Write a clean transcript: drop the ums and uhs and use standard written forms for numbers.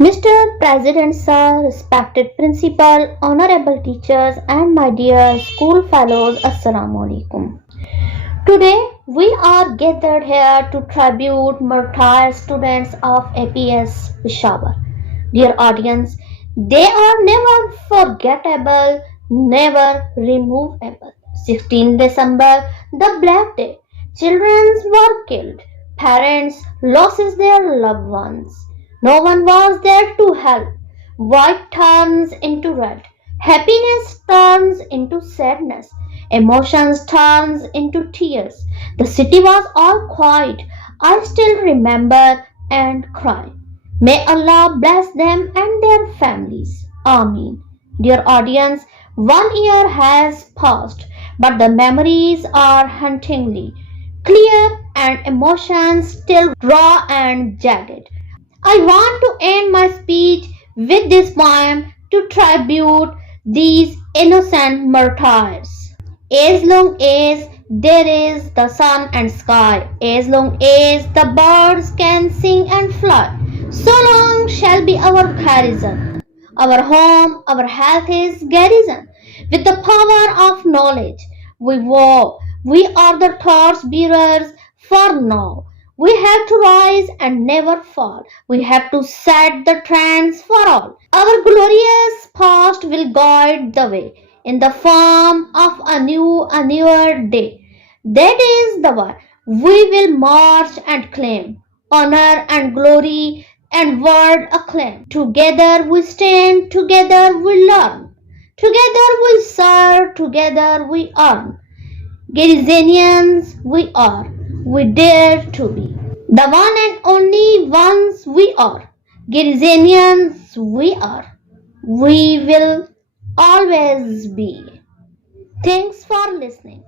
Mr. President Sir, respected principal, honorable teachers and my dear school fellows, Assalamu alaikum. Today we are gathered here to tribute martyr students of APS Peshawar. Dear audience, they are never forgettable, never removable. 16 December, the Black Day. Children were killed. Parents lost their loved ones. No one was there to help. White turns into red. Happiness turns into sadness. Emotions turns into tears. The city was all quiet. I still remember and cry. May Allah bless them and their families. Ameen. Dear audience, 1 year has passed, but the memories are hauntingly clear and emotions still raw and jagged. I want to end my speech with this poem to tribute these innocent martyrs. As long as there is the sun and sky, as long as the birds can sing and fly, so long shall be our garrison. Our home, our health is garrison. With the power of knowledge, we walk. We are the torch bearers for now. We have to rise and never fall. We have to set the trends for all. Our glorious past will guide the way in the form of a newer day. That is the one we will march and claim honor and glory and world acclaim. Together we stand, together we learn, together we serve, together we earn. Garrisonians we are, we dare to be. The one and only ones we are. Garrisonians we are. We will always be. Thanks for listening.